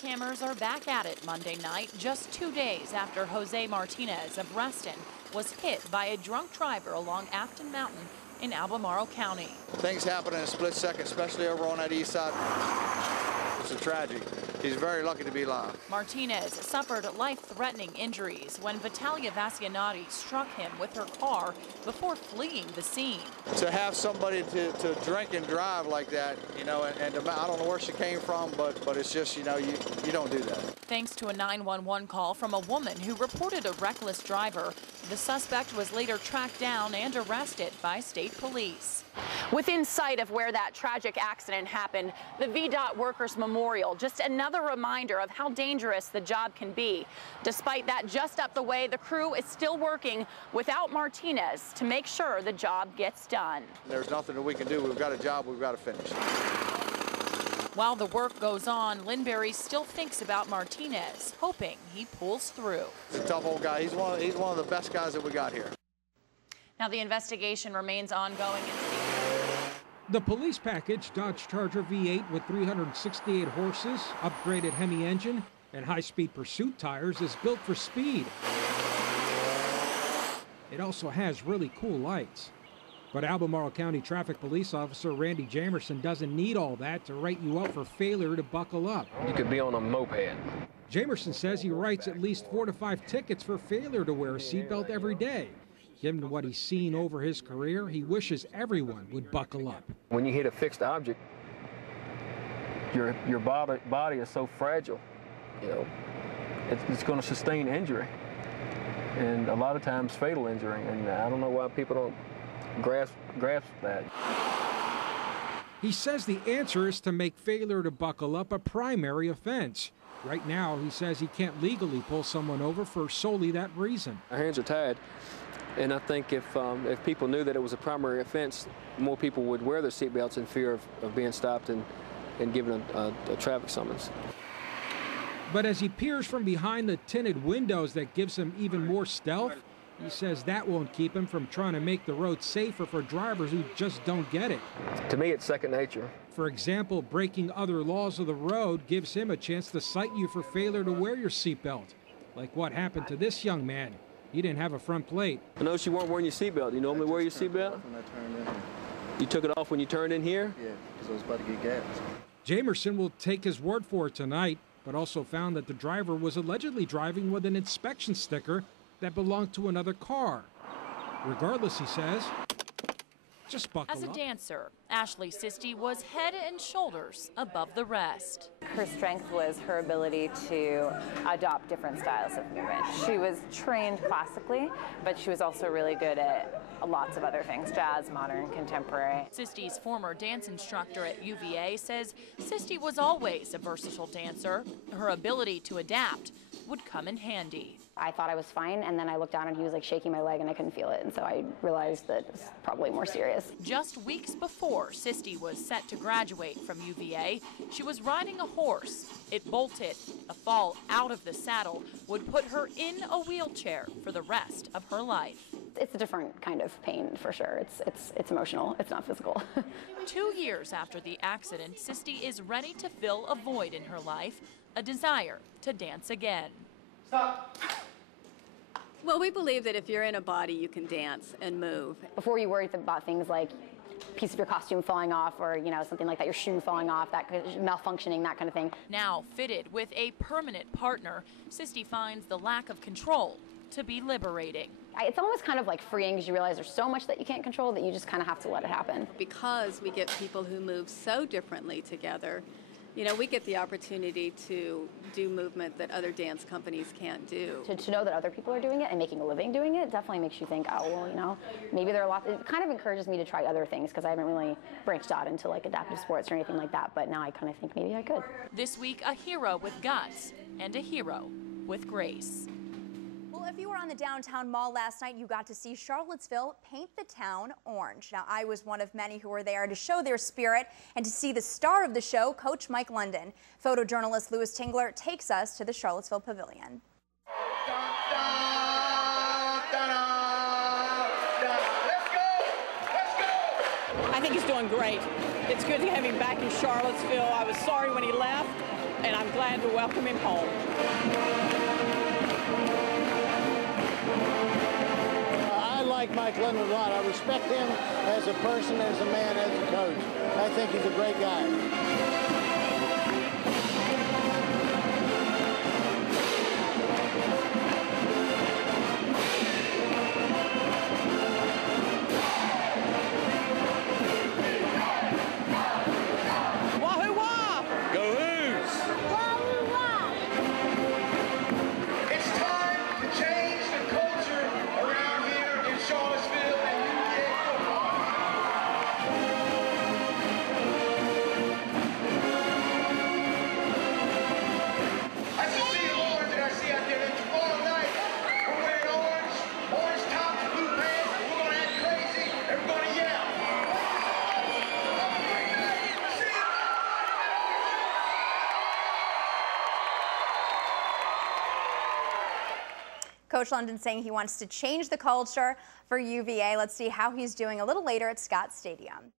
jackhammers are back at it Monday night, just 2 days after Jose Martinez of Reston was hit by a drunk driver along Afton Mountain in Albemarle County. Things happen in a split second, especially over on that east side. It's a tragedy. He's very lucky to be alive. Martinez suffered life-threatening injuries when Vitalia Vascianotti struck him with her car before fleeing the scene. To have somebody to drink and drive like that, you know, and I don't know where she came from, but it's just, you know, you don't do that. Thanks to a 911 call from a woman who reported a reckless driver, the suspect was later tracked down and arrested by state police. Within sight of where that tragic accident happened, the VDOT Workers Memorial, just another reminder of how dangerous the job can be. Despite that, just up the way, the crew is still working without Martinez to make sure the job gets done. There's nothing that we can do. We've got a job we've got to finish. While the work goes on, Linbury still thinks about Martinez, hoping he pulls through. He's a tough old guy. He's one of the best guys that we got here. Now the investigation remains ongoing. The police package, Dodge Charger V8 with 368 horses, upgraded Hemi engine, and high-speed pursuit tires, is built for speed. It also has really cool lights. But Albemarle County Traffic Police Officer Randy Jamerson doesn't need all that to write you up for failure to buckle up. You could be on a moped. Jamerson says he writes at least 4 to 5 tickets for failure to wear a seatbelt every day. Given what he's seen over his career, he wishes everyone would buckle up. When you hit a fixed object, your body is so fragile, you know, it's going to sustain injury, and a lot of times fatal injury, and I don't know why people don't grasp that. He says the answer is to make failure to buckle up a primary offense. Right now, he says he can't legally pull someone over for solely that reason. Our hands are tied. And I think if people knew that it was a primary offense, more people would wear their seatbelts in fear of being stopped and given a traffic summons. But as he peers from behind the tinted windows that gives him even more stealth, he says that won't keep him from trying to make the road safer for drivers who just don't get it. To me, it's second nature. For example, breaking other laws of the road gives him a chance to cite you for failure to wear your seatbelt, like what happened to this young man. He didn't have a front plate. I noticed you weren't wearing your seatbelt. You normally wear your seatbelt? You took it off when you turned in here? Yeah, because I was about to get gas. Jamerson will take his word for it tonight, but also found that the driver was allegedly driving with an inspection sticker that belonged to another car. Regardless, he says, just buckle up. As a dancer, Ashley Sisti was head and shoulders above the rest. Her strength was her ability to adopt different styles of movement. She was trained classically, but she was also really good at lots of other things, jazz, modern, contemporary. Sisti's former dance instructor at UVA says Sisti was always a versatile dancer. Her ability to adapt would come in handy. I thought I was fine, and then I looked down and he was like shaking my leg and I couldn't feel it, and so I realized that it was probably more serious. Just weeks before Sisti was set to graduate from UVA, she was riding a horse. It bolted. A fall out of the saddle would put her in a wheelchair for the rest of her life. It's a different kind of pain for sure. It's emotional, it's not physical. 2 years after the accident, Sisti is ready to fill a void in her life, a desire to dance again. Stop. Well, we believe that if you're in a body, you can dance and move. Before you worry about things like a piece of your costume falling off or, you know, something like that, your shoe falling off, that malfunctioning, that kind of thing. Now fitted with a permanent partner, Sisti finds the lack of control to be liberating. It's almost kind of like freeing because you realize there's so much that you can't control that you just kind of have to let it happen. Because we get people who move so differently together, you know, we get the opportunity to do movement that other dance companies can't do. To know that other people are doing it and making a living doing it definitely makes you think, oh, well, you know, maybe there are a lot. It kind of encourages me to try other things because I haven't really branched out into like adaptive sports or anything like that, but now I kind of think maybe I could. This week, a hero with guts and a hero with grace. Well, if you were on the downtown mall last night, you got to see Charlottesville paint the town orange. Now, I was one of many who were there to show their spirit and to see the star of the show, Coach Mike London. Photojournalist Tingler takes us to the Charlottesville Pavilion. I I think he's doing great. It's good to have him back in Charlottesville. I was sorry when he left, and I'm glad to welcome him home. I like Mike London a lot. I respect him as a person, as a man, as a coach. I think he's a great guy. WAHU! Go Hoos! It's time to change the culture around here in Charlottesville and UVA football. I can see orange that I see out there. And tomorrow night, we're wearing orange tops, blue pants, and we're going to act crazy, and we're going to yell. Coach London saying he wants to change the culture for UVA. Let's see how he's doing a little later at Scott Stadium.